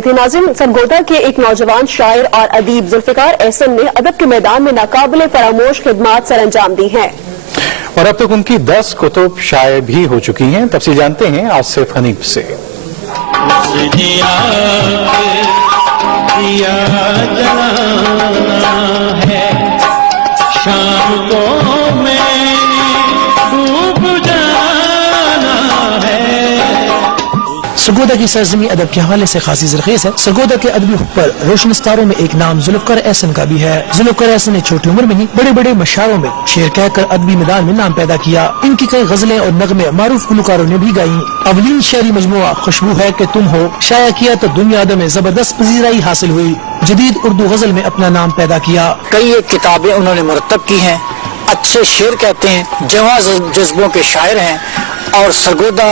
تھے ناظرین، سرگودا کے ایک نوجوان شاعر اور ادیب ذوالفقار احسن نے ادب کے میدان میں ناقابل فراموش خدمات سر انجام دی ہیں، اور اب تک ان کی 10 کتب شائع بھی ہو چکی ہیں۔ تفصیل جانتے ہیں آصف حنیف سے۔ سرگودا کی سرزمین ادب کے حوالے سے خاصی زرخیز ہے۔ سرگودا کے ادبی خط پر روشن ستاروں میں ایک نام ذوالفقار احسن کا بھی ہے۔ ذوالفقار احسن نے چھوٹی عمر میں ہی بڑے بڑے مشاعروں میں شعر کہہ کر ادبی میدان میں نام پیدا کیا۔ ان کی کئی غزلیں اور نغمے معروف گلوکاروں نے بھی گائیں۔ اولین شعری مجموعہ خوشبو ہے کہ تم ہو شائع کیا تو دنیا ادب میں زبردست پذیرائی حاصل ہوئی۔ جدید اردو غزل میں اپنا نام پیدا کیا۔ کئی ایک کتابیں انہوں نے مرتب کی ہیں، اچھے شعر کہتے ہیں، جواں جذبوں کے شاعر ہیں، اور سرگودا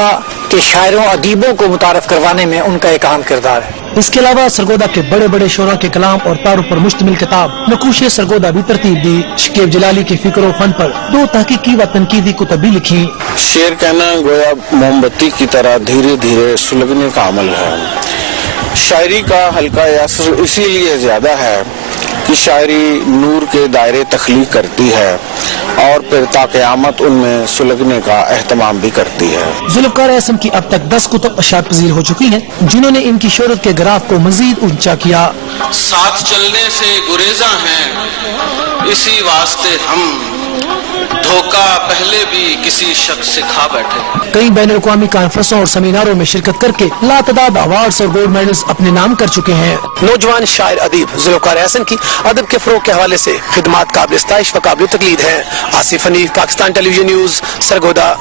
کے شاعروں ادیبوں کو متعارف کروانے میں ان کا ایک اہم کردار ہے۔ اس کے علاوہ سرگودا کے بڑے بڑے شعراء کے کلام اور تاروں پر مشتمل کتاب نقوش سرگودا بھی ترتیب دی۔ شکیب جلالی کی فکر و فن پر 2 تحقیقی و تنقیدی کتب بھی لکھی۔ شعر کہنا گویا موم بتی کی طرح دھیرے دھیرے سلگنے کا عمل ہے۔ شاعری کا حلقہ اثر اسی لیے زیادہ ہے کہ شاعری نور کے دائرے تخلیق کرتی ہے اور پھر تا قیامت ان میں سلگنے کا اہتمام بھی کرتی ہے۔ ذوالفقار احسن کی اب تک 10 کتب اشاعت پذیر ہو چکی ہیں، جنہوں نے ان کی شہرت کے گراف کو مزید اونچا کیا۔ ساتھ چلنے سے گریزاں ہیں اسی واسطے ہم، دھوکہ پہلے بھی کسی شخص سے کھا بیٹھے۔ کئی بین الاقوامی کانفرنسوں اور سیمیناروں میں شرکت کر کے لاتعداد ایوارڈز اور گولڈ میڈلز اپنے نام کر چکے ہیں۔ نوجوان شاعر ادیب ذوالفقار احسن کی ادب کے فروغ کے حوالے سے خدمات قابل ستائش و قابل تقلید ہیں۔ آصف حنیف، پاکستان ٹیلی ویژن نیوز، سرگودا۔